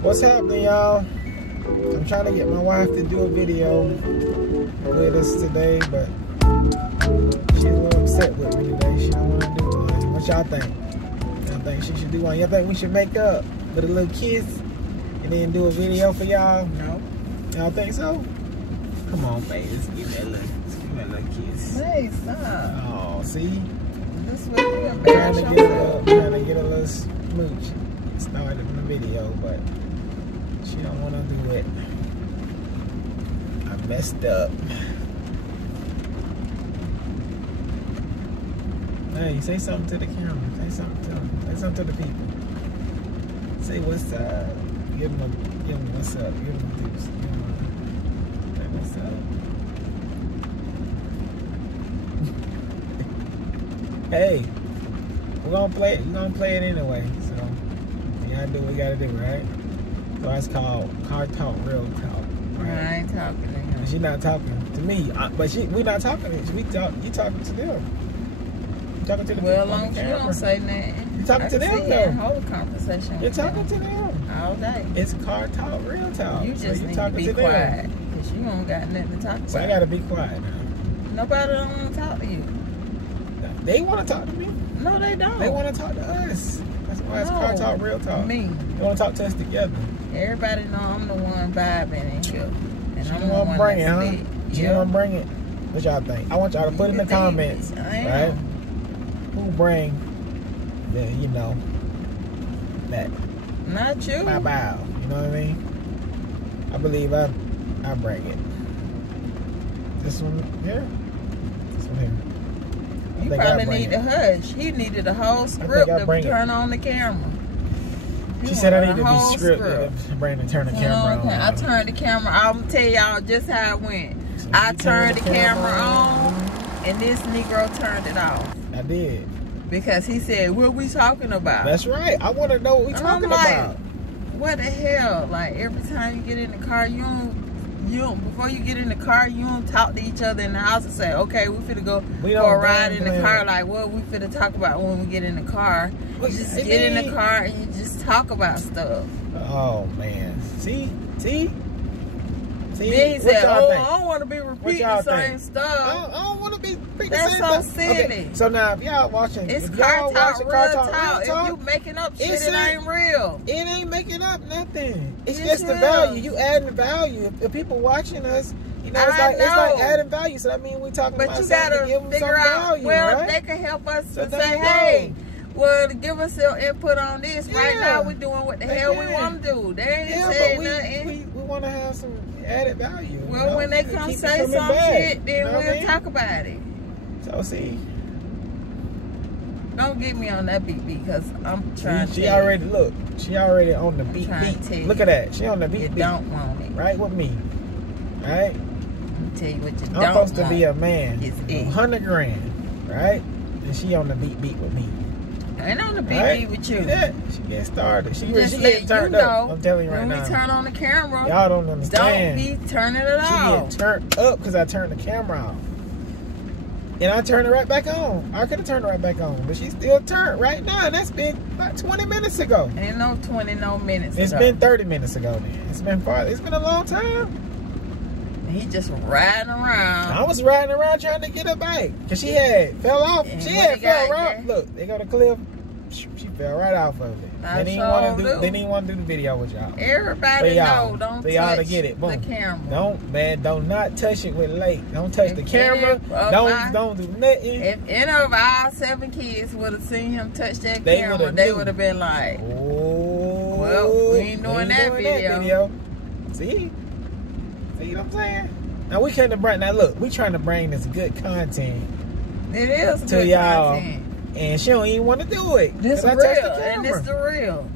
What's happening, y'all? I'm trying to get my wife to do a video with us today, but she's a little upset with me today. She don't want to do one. What y'all think? Y'all think she should do one? Y'all think we should make up with a little kiss and then do a video for y'all? No. Y'all think so? Come on, baby. Let's give that little kiss. Hey, stop. Oh, see? This is what you're Trying to get a little smooch started in the video, but she don't want to do it. I messed up. Hey, say something to the camera. Say something to them. Say something to the people. Say what's up. Give them what's up. Give them tips. Say what's up. Hey, we're gonna play it. We're gonna play it anyway. So you gotta do what we gotta do, right? So that's called Car Talk, Real Talk. Right? I ain't talking to him. She's not talking to me, but we not talking. You talking to them. You talking to the well, people on long the as you camera. don't say nothing. You talking to them I though. hold a conversation. You're talking to them all day. It's Car Talk, Real Talk. You just so need to be quiet because you don't got nothing to talk about. So I gotta be quiet now. Nobody don't want to talk to you. They want to talk to me. No, they don't. They want to talk to us. That's why it's Car Talk, Real Talk. Me. They want to talk to us together. Everybody know I'm the one vibing in here. And I'm the want one to bring it, that's huh? lit. She Yep. want to bring it. What y'all think? I want y'all to put in the comments, right? Who bring the, you know, that Not you. bow. You know what I mean? I believe I bring it. This one here. This one here. You probably need to hush. He needed a whole script to turn on the camera. She said I need to be scripted to bring and turn the camera on. I turned the camera. I'm gonna tell y'all just how it went. So I turned the camera on, and this Negro turned it off. I did. Because he said, "What we talking about?" That's right. I want to know what we talking about. What the hell? Like every time you get in the car, you don't before you get in the car, you don't talk to each other in the house and say, "Okay, we finna go for a ride in the car." Like what we finna talk about when we get in the car? You just get in the car and you just talk about stuff. Oh man, see. Then he said, "Oh, I don't want to be repeating the same stuff. I don't want to be repeating the same stuff." That's so silly. Okay, so now if y'all watching, it's Car Talk, Real Talk. If you making up shit, it ain't real. It ain't making up nothing. It's just the value. You adding the value. If people watching us, you know, it's like adding value. So that means we talking about something to give them some value, well, right? they can help us to say, hey. Well, to give us your input on this. Yeah. Right now, we're doing what the hell we want to do. They ain't saying nothing. We want to have some added value. Well, you know? when they come say some shit, then we'll talk about it. So, see. Don't get me on that beat because I'm trying to She already on the beat. Look at that. She on the beat. You don't want it. Right with me. Right? Let me tell you what you don't want. I'm supposed to be a man. It's it. 100 grand. Right? And she on the beat with me. I ain't on the beat with you. She getting started. She just getting turned up. I'm telling you right now. When we turn on the camera, y'all don't understand. Don't be turning it off. She getting turned up because I turned the camera off. And I turned it right back on. I could have turned it right back on. But she still turned right now. And that's been about 20 minutes ago. Ain't no 20 minutes It's been 30 minutes ago then. It's been a long time. He just riding around. I was riding around trying to get her bike. Because she had fell off. She had fell right. Look, they go to cliff. She fell right off of it. Didn't even want to do the video with y'all. Everybody know, don't touch to get it. Boom. The camera. Don't not touch it with late. Don't touch the camera. Don't do nothing. If any of our 7 kids would have seen him touch that camera, they would have been like, "Oh, well, we ain't doing that video." See what I'm saying? Now we couldn't bring. Now look, we trying to bring this good content. It is to good y'all. Content. And she don't even want to do it. This real, and it's the real.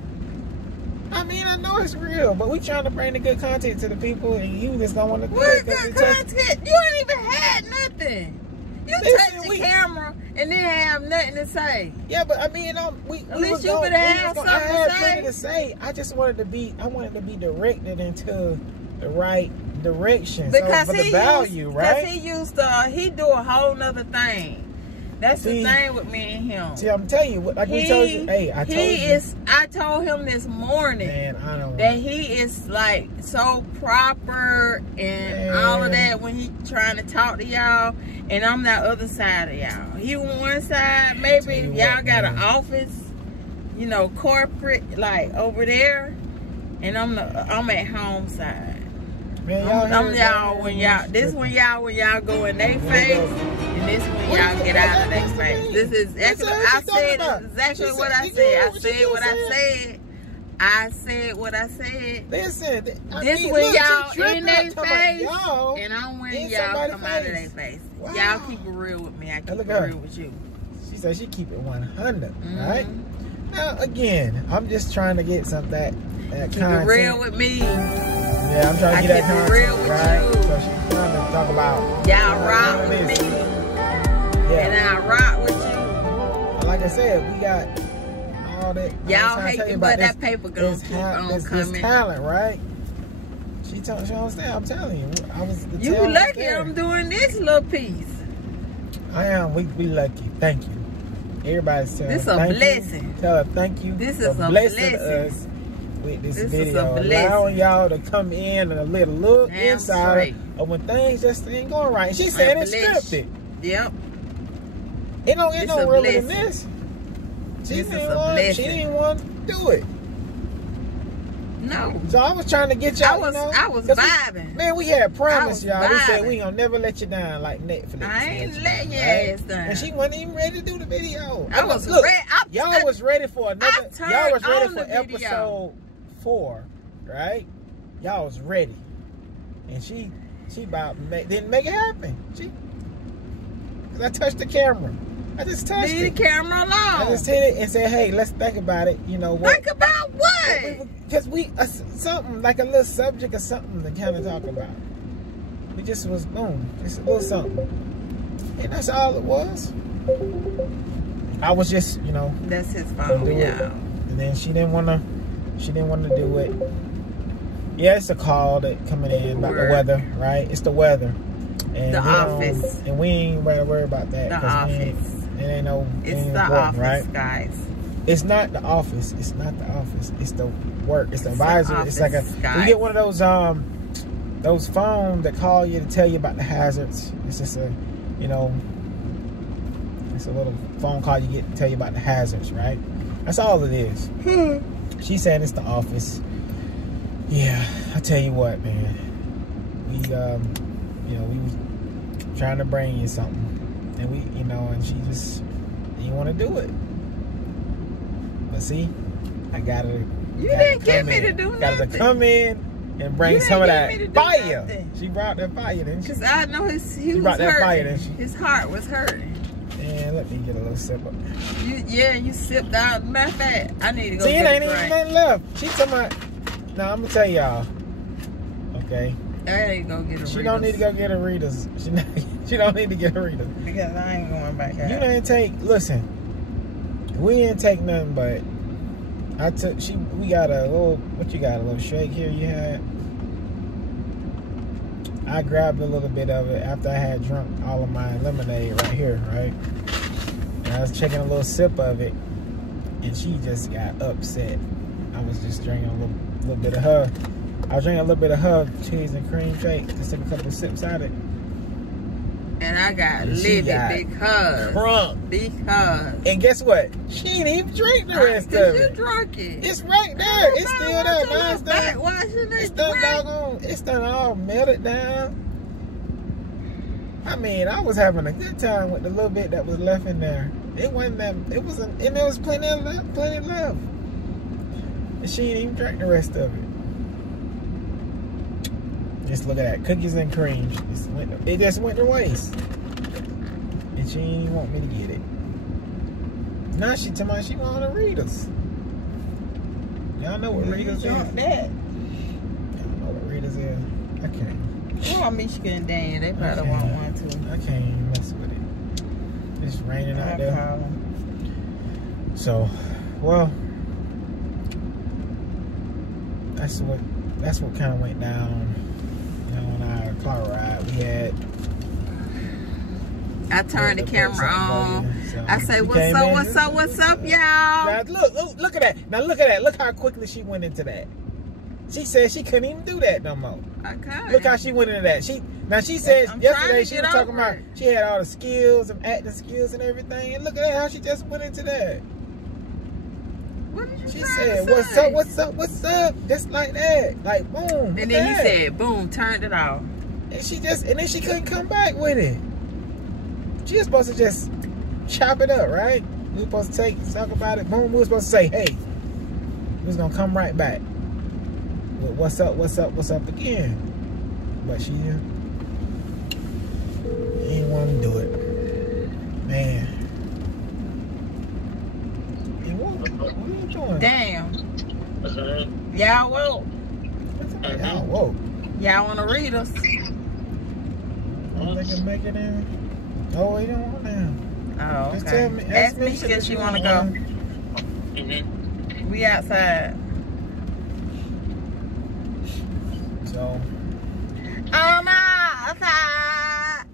I mean, I know it's real, but we trying to bring the good content to the people, and you just don't want to do what it. What good content? You ain't even had nothing. You touched the camera and didn't have nothing to say. Yeah, but I mean, at least you would have something to say. I had plenty to say. I just wanted to be. I wanted to be directed into the right direction. Because so for the value, right? Because he do a whole nother thing. That's the thing with me and him. See, I'm telling you, like we told you. Hey, I told you. I told him this morning that he is like so proper and all of that when he trying to talk to y'all, and I'm that other side of y'all. He on one side, maybe y'all got an office, you know, corporate like over there, and I'm at home side. Man, I'm y'all when y'all. This when y'all go in their face, and this when y'all get out of their face. This is exactly. I said exactly what I said. I said what I said. I said what I said. Listen, this when y'all in their face, and I'm when y'all come out of their face. Wow. Y'all keep it real with me. I keep it real with you. She said she keep it 100, right? Now again, I'm just trying to get some that keep it real with me. Yeah, I'm trying to get that content, real with right? you. So she's trying to talk about y'all rock with me, and I rock with you. Like I said, we got all that. Y'all hate me, but that paper gonna keep on coming. This talent, right? She understand. I'm telling you, I was. You lucky I'm doing this little piece. I am. We lucky. Thank you. Everybody's telling. This a blessing. Tell her thank you. This is a blessing to us. With this video, allowing y'all to come in and a little look inside of when things just ain't going right. She said it's scripted. Yep. It don't get no realer than this. She didn't want to do it. No. So I was trying to get y'all. I was vibing. Man, we had promised y'all. We said we gonna never let you down like Netflix. I ain't letting your ass down. And she wasn't even ready to do the video. I was ready. Y'all was ready for another. Y'all was ready for episode 4, right? Y'all was ready, and she about didn't make it happen. Cause I touched the camera. I just touched it. Leave the camera alone. I just hit it and said, "Hey, let's think about it." You know what? Think about what? Because something like a little subject or something to kind of talk about. We just was boom, just a little something, and that's all it was. I was just, you know. That's his fault, yeah. And then she didn't want to do it. Yeah, it's a call that coming in about the weather, right? It's the weather. And the office. And we ain't worry about that. The office. It ain't no. It's the office, right? Guys. It's not the office. It's not the office. It's the work. It's the advisor. It's like you get one of those phones that call you to tell you about the hazards. It's just a, you know, it's a little phone call you get to tell you about the hazards, right? That's all it is. She's saying it's the office. Yeah, I tell you what, man. We, you know, we was trying to bring you something, and we, you know, and she just didn't want to do it. But see, I gotta. You didn't get me to do nothing. Gotta come in and bring some of that fire. She brought that fire, didn't she? Cause I know he was hurting. His heart was hurting. And let me get a little sip of it. You sipped out. Matter of fact, I need to go. See, it ain't even nothing left. She talking about. Now I'm gonna tell y'all. Okay. I ain't gonna get a Rita's. She don't need to go get a Rita's. She don't need to get a Rita's. Because I ain't going back out. You didn't take. Listen, we didn't take nothing, but I took. We got a little. What you got? A little shake here. You had. I grabbed a little bit of it after I had drunk all of my lemonade right here, right? And I was taking a little sip of it, and she just got upset. I was just drinking a little bit of her. I was drinking a little bit of her cheese and cream shake. Just took a couple of sips out of it. And I got livid because. And guess what? She didn't even drink the rest of it. You drunk it. It's right there. It's still there. Now it's done. It's done doggone. It's done all melted down. I mean, I was having a good time with the little bit that was left in there. It wasn't that. It wasn't, and there was plenty left. And she didn't even drink the rest of it. Just look at that, cookies and cream. It just went to waste. And she didn't want me to get it. Now she told me she wanted to read us. Y'all know what Rita's is? Y'all know what Rita's is? I can't. Well, Michigan and Dan, they probably won't want to. I can't even mess with it. It's raining out there. So, well, that's what kind of went down. You know, on our car ride, we had I turned the camera on. So I say, what's up, y'all? Now, look at that. Now, look at that. Look how quickly she went into that. She said she couldn't even do that no more. Okay. Look how she went into that. She said yesterday she was talking about she had all the skills and acting skills and everything. And look at that, how she just went into that. What did you She said, what's up? Just like that. Like, boom. And then he said, boom, turned it off. And then she couldn't come back with it. She was supposed to just chop it up, right? We were supposed to talk about it. Boom, we were supposed to say, hey, we was gonna come right back. With what's up again. But she didn't want to do it. Man. Hey, what are you doing? Damn. Y'all woke. Y'all woke. Y'all want to read us? I don't think I can make it in. Oh, you don't want to. Oh, Just okay. tell me. Ask me if she want to go. We outside. So. I'm outside.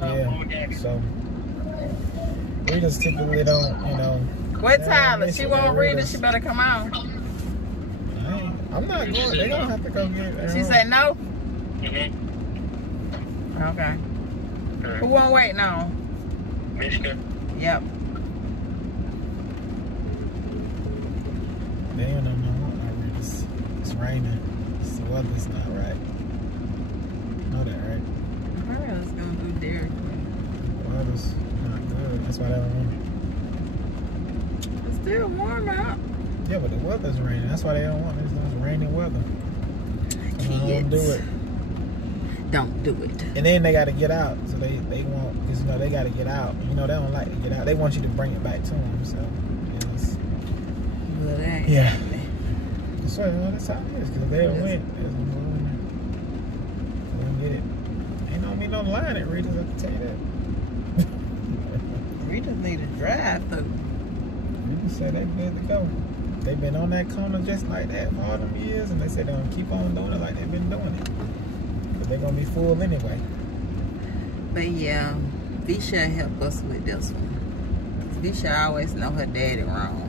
Yeah. So. Readers typically don't, you know. What Tyler? She won't read it. She better come on. I'm not going. They're gonna have to go get it. She said no. Okay. Who won't wait now? Michigan. Yep. They don't know what it's raining. The weather's not right. You know that, right? Her else gonna do Dairy Queen. The weather's not good. That's why they don't want it. It's still warm out. Yeah, but the weather's raining. That's why they don't want it. It's rainy weather. Kids. Don't do it. Don't do it. And then they got to get out. So they want, because, you know, they got to get out. You know, they don't like to get out. They want you to bring it back to them. So, Well, that ain't yeah. happening. So, well, that's how it is. Because if they don't win, they don't get it. Ain't no mean no line at Readers, I can tell you that. Readers need to drive through. Readers say they good to go. They've been on that corner just like that for all them years, and they said they're going to keep on doing it like they've been doing it. But they're going to be full anyway. But yeah, Visha help us with this one. Visha always know her daddy wrong.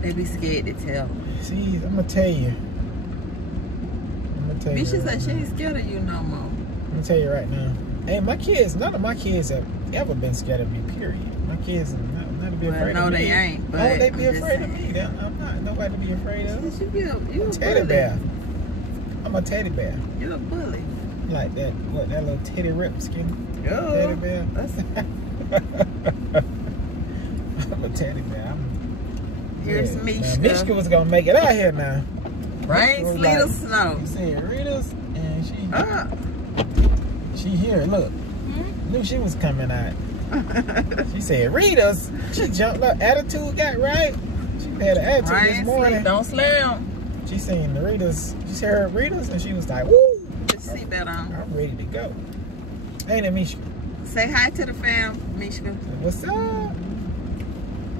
They be scared to tell her. See, I'm going to tell you. Visha said she ain't scared of you no more. I'm going to tell you right now. Hey, my kids, none of my kids have ever been scared of me, period. My kids are not to be afraid of me. No, they ain't. But oh, they be afraid of me. I'm not nobody to be afraid of. You a teddy bear. I'm a teddy bear. You're a bully. Like that, what, that little teddy rip skin? Oh, teddy bear. I'm a teddy bear. Here's Mishka. Mishka was going to make it out here now. Rain, sleet, or snow. She said Rita's, and she here, look. Knew she was coming out. She said Rita's. She jumped up. Attitude got right. She had an attitude this morning. Sleep, don't slam. She seen the Rita's. She heard Rita's, and she was like, woo. Put your seatbelt on. I'm ready to go. Ain't it, Mishka? Say hi to the fam, Mishka. What's up?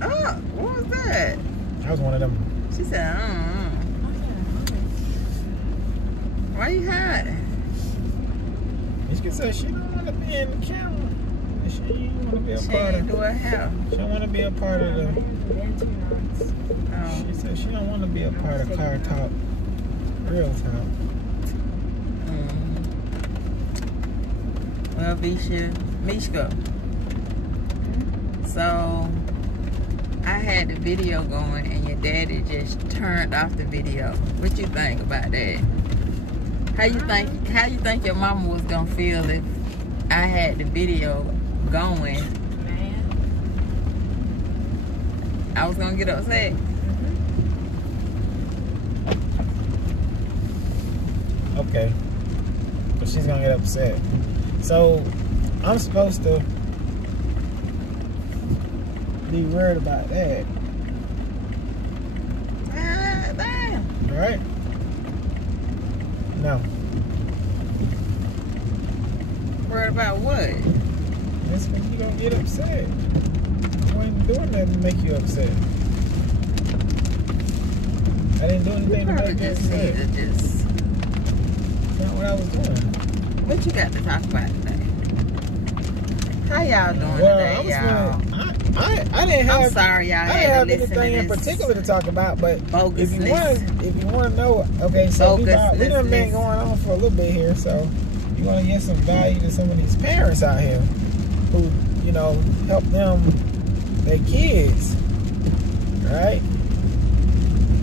Oh, what was that? I was one of them. She said, Why you hiding? Mishka said she don't want to be in the camera. She don't want to be a part of She don't want to be a part of the. Oh. She said she don't want to be a part of car talk, real talk. Well, Mishka. So I had the video going, and your daddy just turned off the video. What you think about that? How you think your mama was gonna feel if I had the video going? I was gonna get upset. Okay. But she's gonna get upset. So I'm supposed to be worried about that. Damn. Right? No. Worried about what? That's when you gonna get upset. You ain't doing nothing to make you upset. I didn't do anything to make you upset. Just not what I was doing. What you got to talk about today? How y'all doing today, y'all? I didn't have. I'm sorry, y'all. I didn't have anything in particular to talk about, but if you want to know, okay, so we done been going on for a little bit here, so you want to get some value to some of these parents out here who, you know, help them, their kids, right?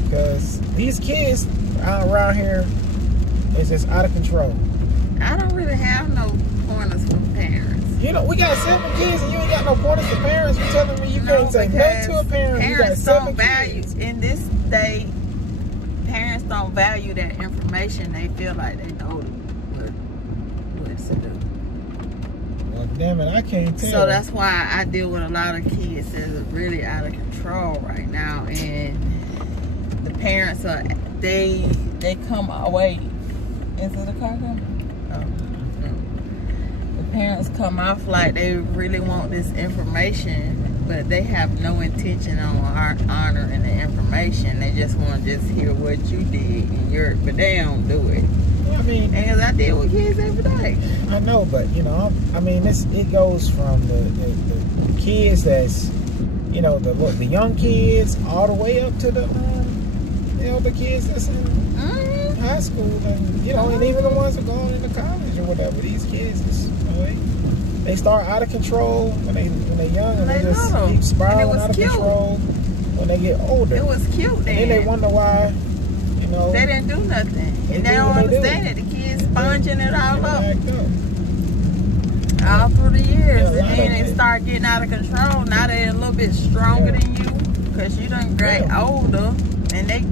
Because these kids around here is just out of control. I don't really have no pointers for parents. You know, we got 7 kids and you ain't got no pointers for parents. You telling me you can't say nothing to a parent? Parents don't value, in this day, parents don't value that information. They feel like they know what's to do. Well, damn it, I can't tell. So that's why I deal with a lot of kids that are really out of control right now. And the parents are, they come away. Is it a car coming? Parents come off like they really want this information, but they have no intention on honoring the information. They just want to just hear what you did, and but they don't do it. I mean, and I deal with kids every day. I know, but you know, I mean, it goes from the kids that's, you know, the young kids all the way up to the the kids that's in high school, and you know, and even the ones that are going into college or whatever. These kids is, they start out of control when they're young, and they just keep spiraling out of control when they get older. It was cute then. And then they wonder why, you know, they didn't do nothing, and they don't understand it. The kids sponging it all up all through the years, and then they start getting out of control. Now they're a little bit stronger than you because you done get older, and they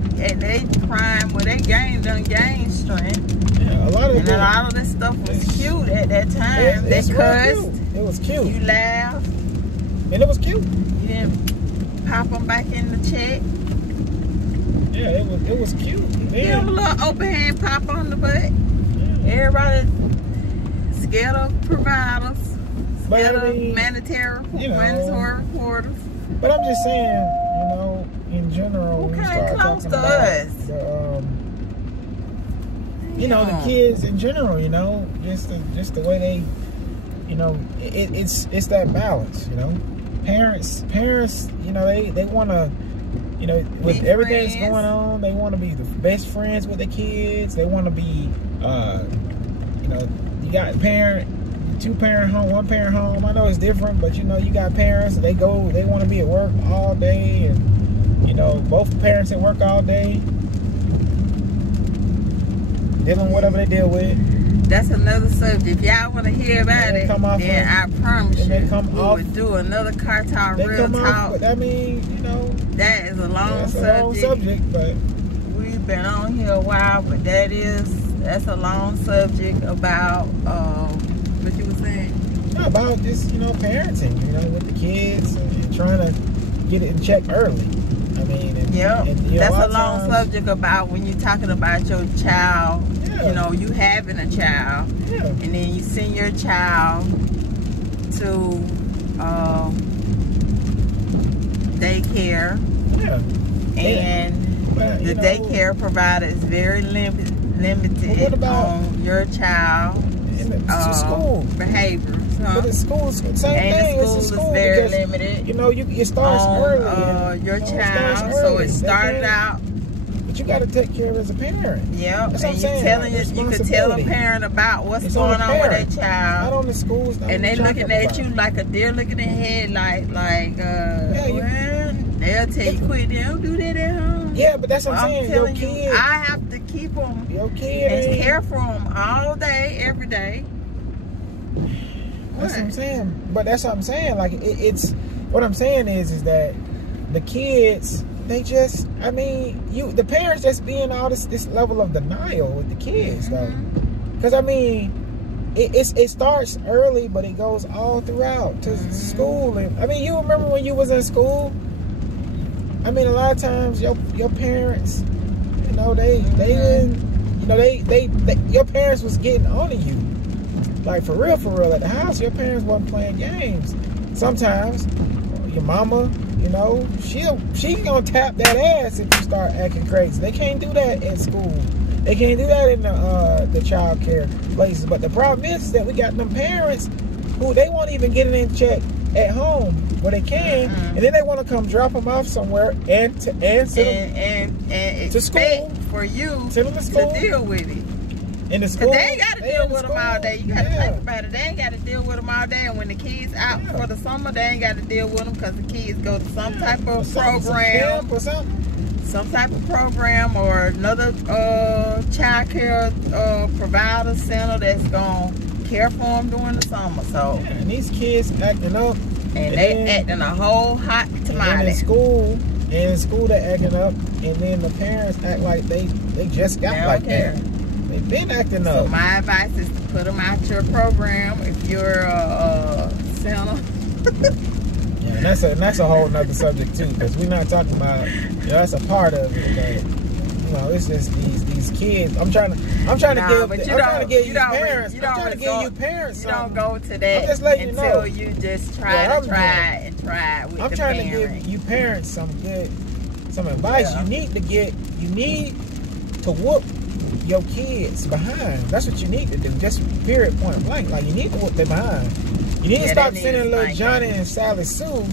prime where they done gain strength. A lot of this stuff was cute at that time. They cussed. It was cute. You laughed. And it was cute. You didn't pop them back in the check. Yeah, it was cute. Give them a little open hand pop on the butt. Yeah. Everybody scared of providers. Scared of mandatory reporters. But I'm just saying, you know, in general, when you start talking about you know, the kids in general, you know, just the way they, you know, it's that balance, you know. Parents, you know, they want to, you know, with everything that's going on, they want to be the best friends with the kids. They want to be, you know, you got 2-parent home, 1-parent home. I know it's different, but you know, you got parents, they want to be at work all day, and you know, both parents at work all day, dealing with whatever they deal with. That's another subject. If y'all want to hear about it, then I promise you, we would do another car talk, real talk. I mean, you know, that is a long subject, but we've been on here a while. But that's a long subject about what you were saying. About just, you know, parenting, you know, with the kids and trying to get it in check early. I mean, that's a long subject about when you're talking about your child. You know, you having a child, and then you send your child to daycare, and the daycare provider is very limited on your child school behavior. But the school, same thing. The school is very limited. You know, it starts early. Your child, so it started out. But you got to take care of it as a parent. Yeah, and you could tell a parent about what's going on with their child. Not on the schools. And they looking at you like a deer looking ahead, they'll tell you, quit, they don't do that at home. Yeah, but that's what I'm saying. Your kid, I have to keep them and care for them all day, every day. That's what I'm saying. But that's what I'm saying. Like, it's what I'm saying is that the kids, they just, I mean, the parents just being all this level of denial with the kids, though. Because I mean, it starts early, but it goes all throughout to school. And I mean, you remember when you was in school? I mean, a lot of times your parents, you know, your parents was getting on to you. Like, for real, at the house, your parents wasn't playing games. Sometimes, your mama, you know, she gonna tap that ass if you start acting crazy. They can't do that at school. They can't do that in the child care places. But the problem is that we got them parents who they won't even get it in check at home where they can, and then they want to come drop them off somewhere and send them to school for you to deal with it. In the school, they ain't got to deal with them all day. You got to think about it. They ain't got to deal with them all day. And when the kids out for the summer, they ain't got to deal with them because the kids go to some type of program, some type of program, or another child care provider center that's gonna care for them during the summer. So and these kids acting up, and they acting a whole hot tamale. In school they acting up, and then the parents act like they just got like that. They've been acting up. So my advice is to put them out your program if you're a center. Yeah, and that's a whole nother subject too, because we're not talking about, that's a part of it, but it's just these kids. I'm trying to give you parents. You don't go to that I'm just letting until you know. You just try with I'm trying to give you parents some advice. Yeah. You need to whoop your kids behind. That's what you need to do. Just period, point blank. Like, you need to whoop them behind. You need to stop sending little Johnny and Sally Sue,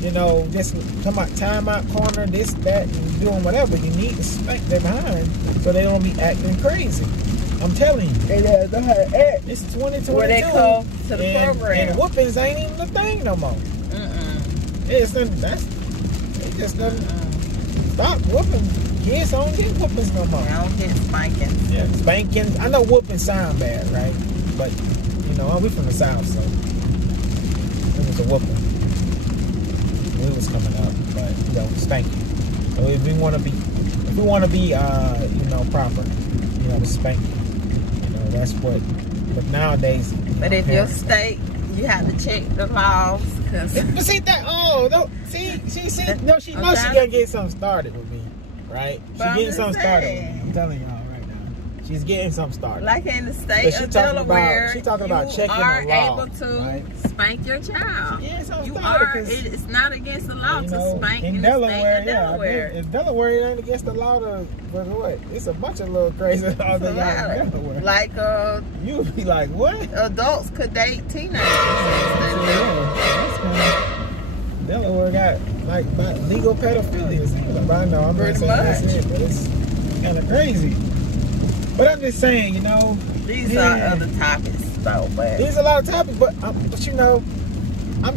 just come out timeout corner, this, that, and doing whatever. You need to spank them behind so they don't be acting crazy. I'm telling you. It's 2022. Where they come to the program. And whoopings ain't even a thing no more. They just stop whooping. Kids don't get whoopings no more. They don't get spankings. Yeah, spankings. I know whoopings sound bad, right? But, we from the South, so it was a whooping. It was coming up, but, spanking. So if we want to be, proper, spanking. That's what, but nowadays. But if your state, you have to check the laws. But see that, no, she knows she gonna get something started with me. Right? She's getting something started. I'm telling y'all right now. She's getting something started. Like in the state of Delaware, she's talking about checking the law. Able to spank your child. It's not against the law to spank in Delaware. The state of Delaware. In Delaware, it ain't against the law to, but what? It's a bunch of little crazy laws in Delaware. Like, you would be like, what? Adults could date teenagers. Delaware got like legal pedophilia. I know, I'm not saying that's it, but it's kind of crazy. But I'm just saying, these are other topics, though. But these are a lot of topics, but I'm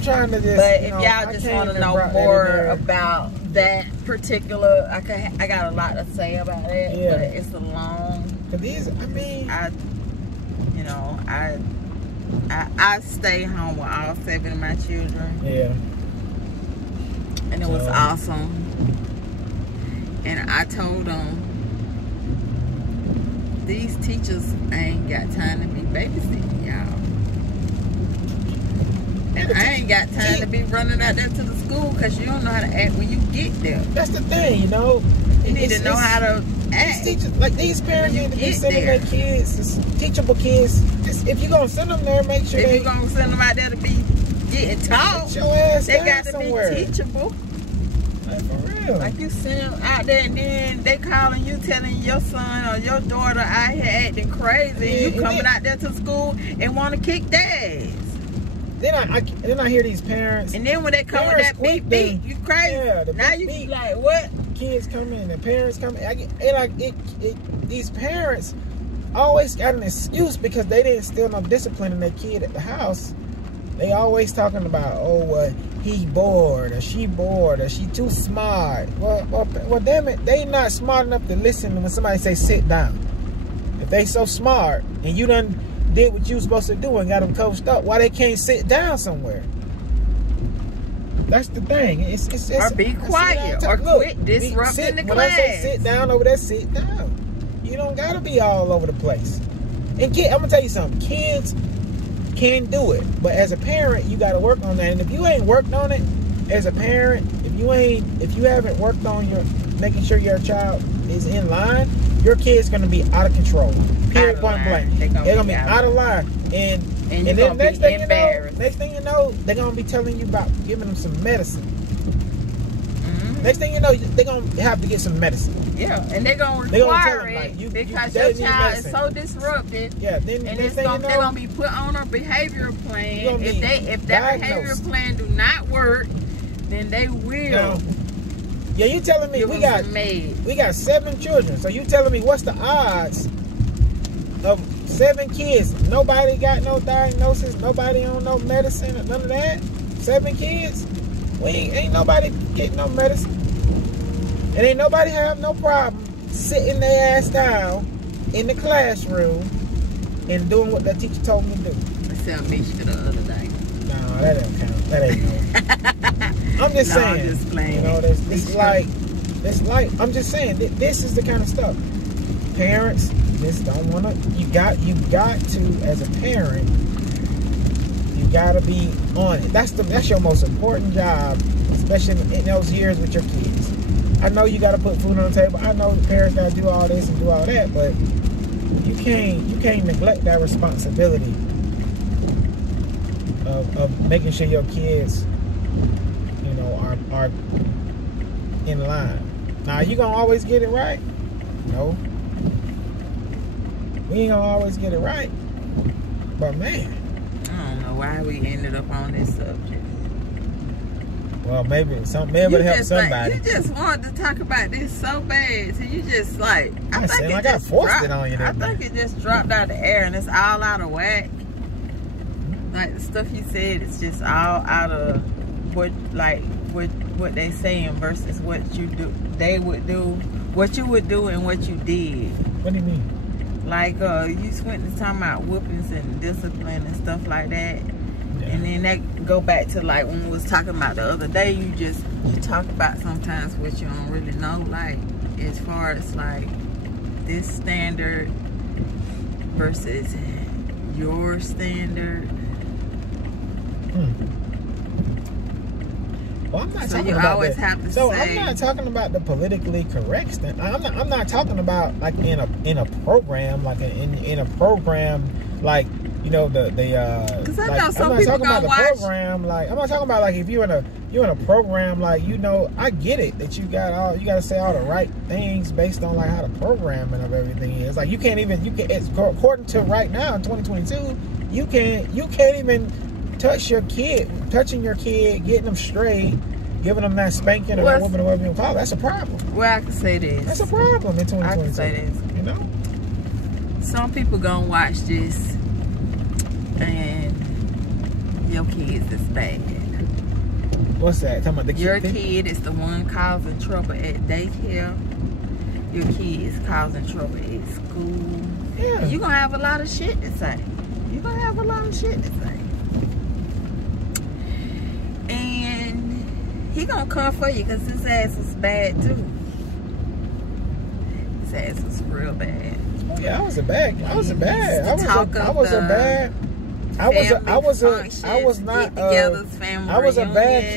trying to just. But if y'all just want to know more about that particular, I got a lot to say about it. Yeah. But it's a long. Cause these, I stay home with all 7 of my children. Yeah. And it was awesome. And I told them, these teachers ain't got time to be babysitting y'all. And I ain't got time to be running out there to the school because you don't know how to act when you get there. That's the thing, You need to know how to act. Teachers, like these parents need to be sending their kids, teachable kids. If you're going to send them there, make sure if you're going to send them out there to be getting taught, they got to be teachable. Like, for real. Like, you send them out there and then they calling you, telling your son or your daughter out here acting crazy. Yeah, you coming out there to school and want to kick their ass. Then I hear these parents. And then when they come with that beep, you crazy. Yeah, now you be like, what? Kids come in, the parents come in. These parents always got an excuse because they didn't instill no discipline in their kid at the house. They always talking about, he bored, or she too smart. Well, damn it, they not smart enough to listen when somebody say sit down. If they so smart and you done did what you was supposed to do and got them coached up, why they can't sit down somewhere? That's the thing. Or be quiet, or quit disrupting the class. When I say sit down over there, sit down. You don't gotta be all over the place. And I'm gonna tell you something. Kids can do it, but as a parent, you gotta work on that. And if you ain't worked on it as a parent, if you haven't worked on making sure your child is in line, your kid's gonna be out of control. Period, point blank. They're gonna be out of line. And then next thing you know, they're gonna be telling you about giving them some medicine. Next thing you know, they're gonna have to get some medicine. Yeah, and they're gonna require it like, because your child is so disrupted. Yeah, then and they're gonna be put on a behavior plan. If that behavior plan do not work, then they will. Now, yeah, you telling me we got 7 children. So you telling me what's the odds of 7 kids? Nobody got no diagnosis. Nobody on no medicine or none of that. 7 kids. Ain't nobody getting no medicine. And ain't nobody have no problem sitting their ass down in the classroom and doing what that teacher told me to do. I said Michigan the other day. No, that don't count. That ain't no. I'm just saying. I'm just playing. You know, it's like I'm just saying. This is the kind of stuff parents just don't want to. You got to, as a parent, you got to be on it. That's your most important job, especially in those years with your kids. I know you got to put food on the table. I know the parents got to do all this and do all that, but you can't neglect that responsibility of making sure your kids, you know, are in line. Now, you gonna always get it right? No. We ain't gonna always get it right. But man, I don't know why we ended up on this subject. Well, maybe to help somebody. You just wanted to talk about this so bad, so you just like I forced it on you. I think it just dropped out of the air, and it's all out of whack. Like the stuff you said, it's just all out of what they saying versus what you do. They would do, what you would do, and what you did. What do you mean? Like you went to talking about whoopings and discipline and stuff like that. Yeah. And then that go back to like when we was talking about the other day, you talk about sometimes what you don't really know, like as far as like this standard versus your standard. Well, I'm not so talking you about always have to so say, I'm not talking about the politically correct stuff. I'm not talking about like in a program, like in a program, like, you know, because I know some people gonna watch. Program, like I'm not talking about like if you're in a program, like, you know, I get it that you got to say all the right things based on like how the programming of everything is. Like you can't it's according to right now in 2022, you can't even touching your kid, getting them straight, giving them that spanking or that whooping or whatever you call it. That's a problem. Well, I can say this. That's a problem in 2022. I can say this. You know? Some people gonna watch this and your kids is bad. What's that? Talking about your kid is the one causing trouble at daycare. Your kid is causing trouble at school. Yeah. And you're gonna have a lot of shit to say. You're gonna have a lot of shit to say. And he gonna come for you because his ass is bad too. His ass was real bad. Oh yeah, I was a bad kid. I was not a bad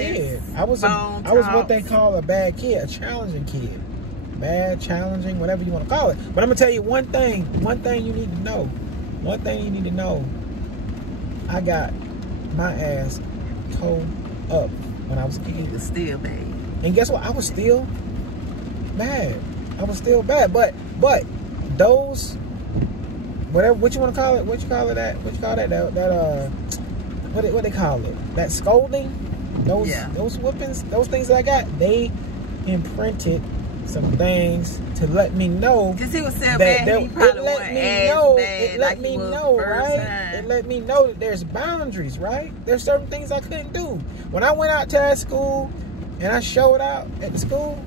kid. I was what they call a bad kid, a challenging kid. Bad, challenging, whatever you want to call it. But I'm gonna tell you one thing you need to know. One thing you need to know. I got my ass towed up when I was a kid. You was still bad. And guess what? I was still bad. But those, whatever, what you want to call it? What they call it? That scolding, those whoopings, those things that I got, they imprinted some things to let me know. Because he was still bad, he probably wasn't as bad like he was the first time. It let me know that there's boundaries, right? There's certain things I couldn't do. When I went out to that school and I showed out at the school,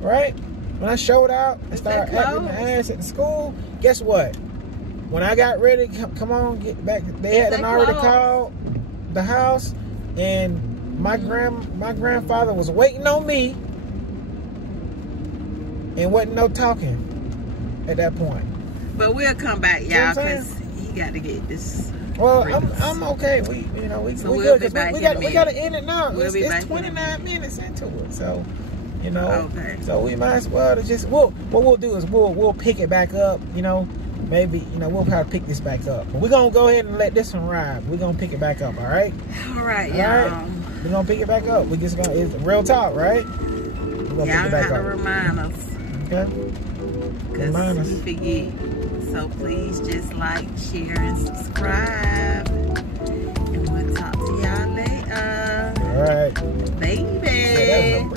right? When I showed out and started acting my ass at the school, guess what? When I got ready, come on, get back, they had already called the house, and my grandfather was waiting on me, and wasn't no talking at that point. But we'll come back, y'all, because he got to get this. Well, I'm okay. We good, we got to end it now. It's 29 minutes into it, so. You know, okay. So we might as well just what we'll do is we'll pick it back up. You know, maybe we'll probably pick this back up. But we're gonna go ahead and let this one ride. We're gonna pick it back up. All right. All right, y'all. We're gonna pick it back up. It's real talk, right? Y'all gotta remind us. Okay. Because we forget. So please just like, share, and subscribe. And we'll talk to y'all later. All right. Baby.